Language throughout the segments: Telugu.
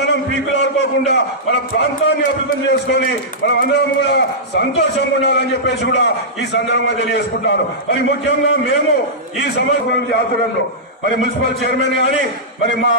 మనం పీకులాడుకోకుండా మన ప్రాంతాన్ని అభివృద్ధి చేసుకొని మనం అందరం కూడా సంతోషంగా ఉండాలని చెప్పేసి కూడా ఈ సందర్భంగా తెలియజేసుకుంటున్నాను. మరి ముఖ్యంగా మేము ఈ సమావేశం ఆధ్వర్యంలో మరి మున్సిపల్ చైర్మన్ గాని మరి మా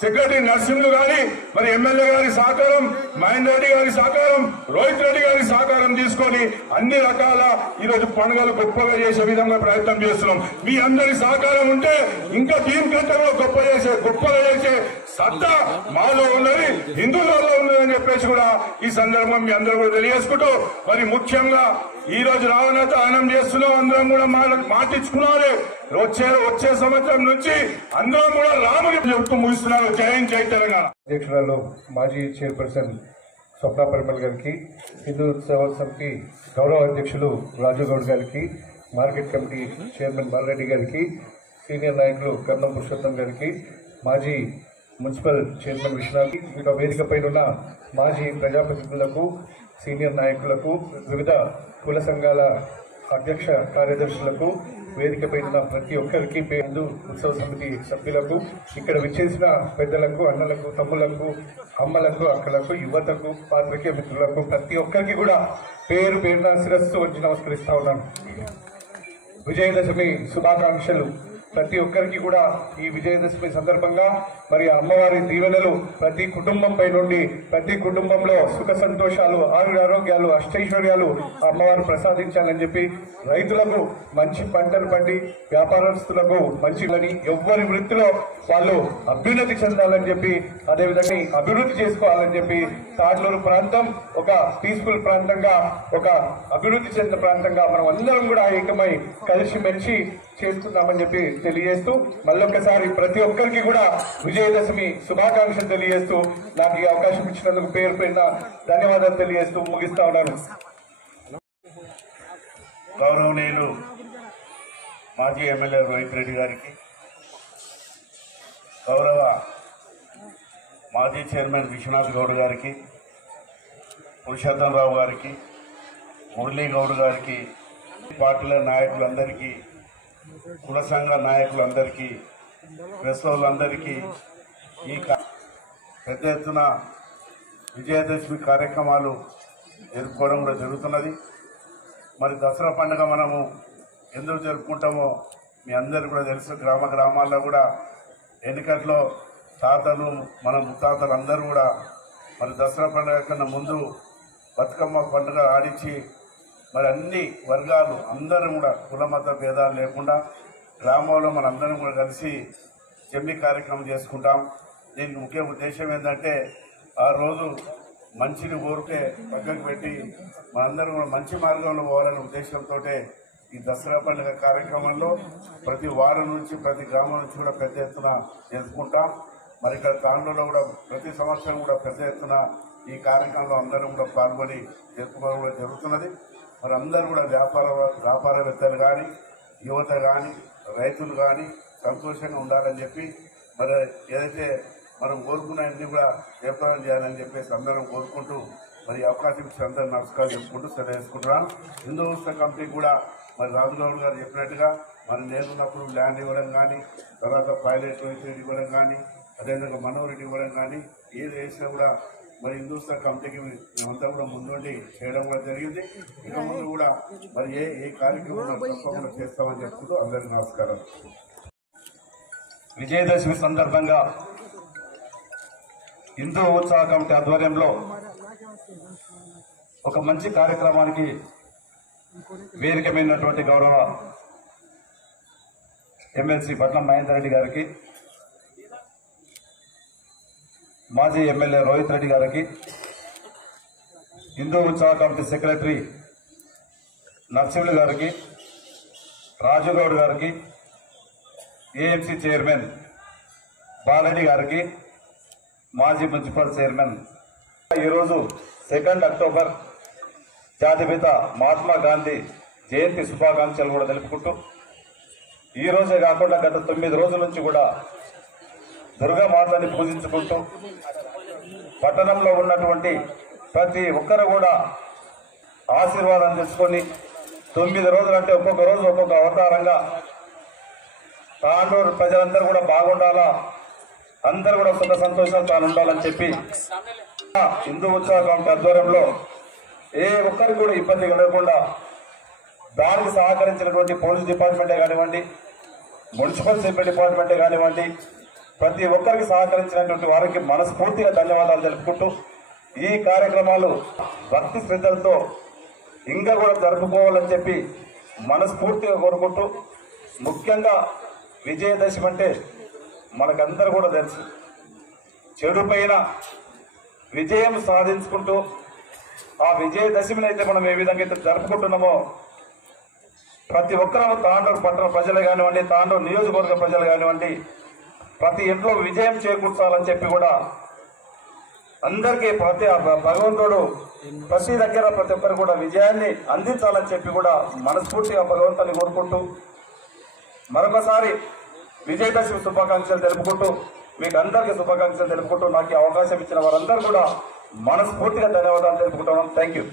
సెక్రటరీ నర్సింహులు గాని మరి ఎమ్మెల్యే గారి సహకారం, మహేందర్ రెడ్డి గారి సహకారం, రోహిత్ రెడ్డి గారి సహకారం తీసుకొని అన్ని రకాల ఈరోజు పండుగలు గొప్పగా చేసే విధంగా ప్రయత్నం చేస్తున్నాం. మీ అందరి సహకారం ఉంటే ఇంకా దీనికంటే గొప్పగా చేసే సత్తా మాలో ఉన్నది, హిందువులలో ఉన్నదని చెప్పేసి కూడా ఈ సందర్భం మీ అందరూ కూడా తెలియజేసుకుంటూ మరి ముఖ్యంగా ఈ రోజు రావణతో ఆనం చేస్తున్నాం. అందరం కూడా మాటించుకున్నారు. వచ్చే సంవత్సరం నుంచి అందరం కూడా రాముని చెప్తూ ముగిస్తున్నారు. జై హింద్, జై తెలంగాణ. అధ్యక్షురాలు మాజీ చైర్పర్సన్ స్వప్న పరిమల్ గారికి, హిందూ సేవా సమితి గౌరవ అధ్యక్షులు రాజు గౌడ్ గారికి, మార్కెట్ కమిటీ చైర్మన్ బాలరెడ్డి గారికి, సీనియర్ నాయకులు కర్ణం పురుషోత్తం గారికి, మాజీ మున్సిపల్ చైర్మన్ విశ్వనాథ్, ఇంకా వేదికపై ఉన్న మాజీ ప్రజాప్రతినిధులకు, సీనియర్ నాయకులకు, వివిధ కుల సంఘాల అధ్యక్ష కార్యదర్శులకు, వేదికపై ఉన్న ప్రతి ఒక్కరికి, హిందూ ఉత్సవ సమితి సభ్యులకు, ఇక్కడ విచ్చేసిన పెద్దలకు, అన్నలకు, తమ్ములకు, అమ్మలకు, అక్కలకు, యువతకు, పాత్రికేయ మిత్రులకు ప్రతి ఒక్కరికి కూడా పేరు పేరున శిరస్సు వంచి నమస్కరిస్తా ఉన్నాను. విజయదశమి శుభాకాంక్షలు. ప్రతి ఒక్కరికి కూడా ఈ విజయదశమి సందర్భంగా మరి అమ్మవారి దీవెనలు ప్రతి కుటుంబంపై నుండి, ప్రతి కుటుంబంలో సుఖ సంతోషాలు, ఆరోగ్యాలు, అష్టైశ్వర్యాలు అమ్మవారు ప్రసాదించాలని చెప్పి, రైతులకు మంచి పంటలు పండి, వ్యాపారస్తులకు మంచిలని, ఎవ్వరి వృత్తిలో వాళ్ళు అభ్యున్నతి చెందాలని చెప్పి, అదేవిధంగా అభివృద్ధి చేసుకోవాలని చెప్పి, తాడ్లూరు ప్రాంతం ఒక పీస్ఫుల్ ప్రాంతంగా, ఒక అభివృద్ధి చెందిన ప్రాంతంగా మనం అందరం కూడా ఏకమై కలిసిమెలిసి చేస్తున్నామని చెప్పి తెలియజేస్తూ, మళ్ళొక్కసారి ప్రతి ఒక్కరికి కూడా విజయదశమి శుభాకాంక్షలు తెలియజేస్తూ, నాకు ఈ అవకాశం ఇచ్చినందుకు పేరు పేరున ధన్యవాదాలు తెలియజేస్తూ ముగిస్తా ఉన్నాను. గౌరవనీయులు మాజీ ఎమ్మెల్యే రోహిత్ రెడ్డి గారికి, గౌరవ మాజీ చైర్మన్ విశ్వనాథ్ గౌడ్ గారికి, పురుషోత్తం రావు గారికి, మురళీ గౌడ్ గారికి, పార్టీల నాయకులందరికీ, కుల సంఘ నాయకులందరికీ, ప్రెస్లందరికీ ఈ పెద్ద ఎత్తున విజయదశమి కార్యక్రమాలు జరుపుకోవడం కూడా జరుగుతున్నది. మరి దసరా పండుగ మనము ఎందుకు జరుపుకుంటామో మీ అందరికీ కూడా తెలుసు. గ్రామాల్లో కూడా ఎన్నికల్లో తాతలు, మన ముత్తాతలు అందరూ కూడా మరి దసరా పండుగ కన్నా ముందు బతుకమ్మ పండుగ ఆడించి మరి అన్ని వర్గాలు అందరం కూడా కుల మత భేదాలు లేకుండా గ్రామంలో మనందరం కూడా కలిసి చెమ్మి కార్యక్రమం చేసుకుంటాం. దీనికి ముఖ్య ఉద్దేశం ఏంటంటే ఆ రోజు మంచిని కోరితే పక్కకు పెట్టి మనందరం కూడా మంచి మార్గంలో పోవాలనే ఉద్దేశంతో ఈ దసరా పండుగ కార్యక్రమంలో ప్రతి వారం నుంచి, ప్రతి గ్రామం నుంచి కూడా పెద్ద ఎత్తున జరుపుకుంటాం. మరి ఇక్కడ తాండూరులో కూడా ప్రతి సంవత్సరం కూడా పెద్ద ఎత్తున ఈ కార్యక్రమంలో అందరం కూడా పాల్గొని జరుపుకోవడం కూడా జరుగుతున్నది. మరి అందరూ కూడా వ్యాపారవేత్తలు కానీ, యువత కానీ, రైతులు కానీ సంతోషంగా ఉండాలని చెప్పి, మరి ఏదైతే మనం కోరుకున్నవన్నీ కూడా వ్యాపారం చేయాలని చెప్పేసి అందరం కోరుకుంటూ మరి అవకాశం ఇచ్చి అందరూ నమస్కారం చెప్పుకుంటూ తెలియజేసుకుంటున్నాను. హిందూ ఉత్సవ కమిటీ కూడా మరి రాజుగౌడ్ గారు చెప్పినట్టుగా మరి నేనున్నప్పుడు ల్యాండ్ ఇవ్వడం కానీ, తర్వాత పైలట్ ఇవ్వడం కానీ, అదేవిధంగా మనోరెడ్డి ఇవ్వడం కానీ, ఏది వేసినా కూడా మరి హిందూ ఉత్సవ కమిటీకి మేమంతా కూడా ముందుండి చేయడం కూడా జరిగింది. ఇక ముందు కూడా మరి ఏ కార్యక్రమం తప్పకుండా చేస్తామని చెప్పుకుంటూ అందరికీ నమస్కారం. విజయదశమి సందర్భంగా హిందూ ఉత్సవ కమిటీ ఆధ్వర్యంలో ఒక మంచి కార్యక్రమానికి వేదికమైనటువంటి గౌరవ ఎమ్మెల్సీ పట్నం మహేందర్ రెడ్డి గారికి, మాజీ ఎమ్మెల్యే రోహిత్ రెడ్డి గారికి, హిందూ ఉత్సవ కమిటీ సెక్రటరీ నర్సింహులు గారికి, రాజుగౌడ్ గారికి, ఏఎంసీ చైర్మన్ బాలరెడ్డి గారికి, మాజీ మున్సిపల్ చైర్మన్, ఈరోజు 2 అక్టోబర్ జాతిపిత మహాత్మా గాంధీ జయంతి శుభాకాంక్షలు కూడా తెలుపుకుంటూ, ఈ రోజే కాకుండా గత 9 రోజుల నుంచి కూడా దుర్గామాతని పూజించుకుంటూ పట్టణంలో ఉన్నటువంటి ప్రతి ఒక్కరు కూడా ఆశీర్వాదం చేసుకొని 9 రోజులు అంటే ఒక్కొక్క రోజు ఒక్కొక్క అవతారంగా తాండూరు ప్రజలందరూ కూడా బాగుండాలా, అందరూ కూడా సుఖ సంతోషాలు తాను ఉండాలని చెప్పి హిందూ ఉత్సవ కమిటీ ఆధ్వర్యంలో ఏ ఒక్కరికి కూడా ఇబ్బంది కలగకుండా దానికి సహకరించినటువంటి పోలీస్ డిపార్ట్మెంటే కానివ్వండి, మున్సిపల్ సిబ్బంది డిపార్ట్మెంటే కానివ్వండి, ప్రతి ఒక్కరికి సహకరించినటువంటి వారికి మనస్ఫూర్తిగా ధన్యవాదాలు తెలుపుకుంటూ ఈ కార్యక్రమాలు భక్తి శ్రద్ధలతో ఇంకా కూడా జరుపుకోవాలని చెప్పి మనస్ఫూర్తిగా కోరుకుంటూ, ముఖ్యంగా విజయదశమి అంటే మనకందరూ కూడా తెలుసు, చెడు పైన విజయం సాధించుకుంటూ ఆ విజయదశమిని అయితే మనం ఏ విధంగా అయితే జరుపుకుంటున్నామో ప్రతి ఒక్కరూ తాండూరు పట్టణ ప్రజలు కానివ్వండి, తాండూరు నియోజకవర్గ ప్రజలు కానివ్వండి, ప్రతి ఇంట్లో విజయం చేకూర్చాలని చెప్పి కూడా అందరికీ ప్రతి భగవంతుడు ప్రతి దగ్గర ప్రతి ఒక్కరు కూడా విజయాన్ని అందించాలని చెప్పి కూడా మనస్ఫూర్తిగా భగవంతుని కోరుకుంటూ మరొకసారి విజయదశమి శుభాకాంక్షలు తెలుపుకుంటూ మీకు అందరికీ శుభాకాంక్షలు తెలుపుకుంటూ నాకు ఈ అవకాశం ఇచ్చిన వారందరూ కూడా మనస్ఫూర్తిగా ధన్యవాదాలు తెలుపుకుంటున్నాం. Thank you.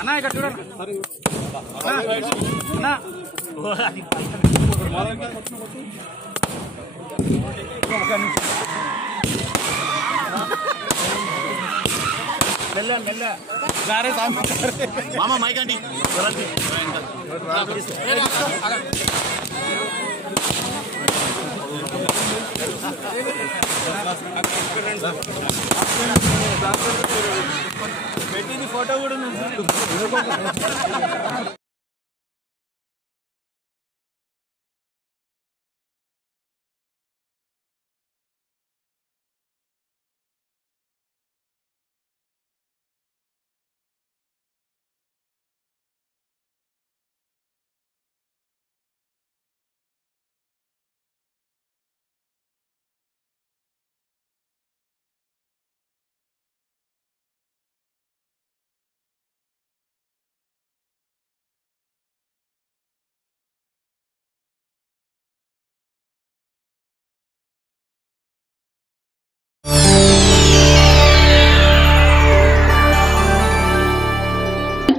అన్నా ఇక్కడ చూడండి అన్నా మెల్ల మెల్ల మామ మైక్ అండి పెట్టింది ఫోటో కూడా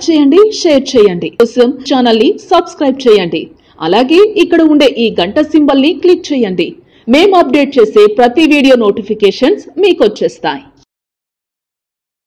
చేయండి, షేర్ చేయండి. కోసం ఛానల్ ని సబ్స్క్రైబ్ చేయండి. అలాగే ఇక్కడ ఉండే ఈ గంట సింబల్ ని క్లిక్ చేయండి. మేము అప్డేట్ చేసే ప్రతి వీడియో నోటిఫికేషన్స్ మీకు వచ్చేస్తాయి.